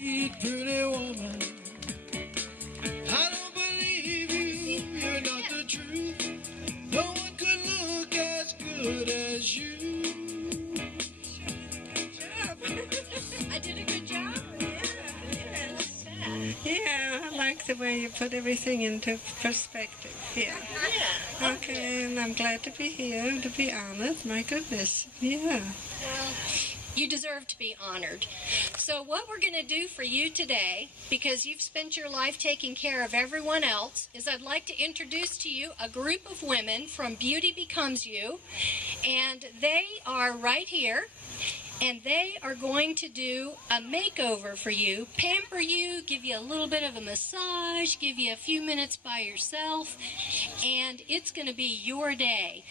Pretty woman, I don't believe you, you're not the truth. No one could look as good as you. I did a good job. Yeah, I like the way you put everything into perspective. Yeah. Okay, and I'm glad to be here, to be honored. My goodness. Yeah. Well, you deserve to be honored. So what we're going to do for you today, because you've spent your life taking care of everyone else, is I'd like to introduce to you a group of women from Beauty Becomes You, and they are right here. And they are going to do a makeover for you, pamper you, give you a little bit of a massage, give you a few minutes by yourself, and it's going to be your day.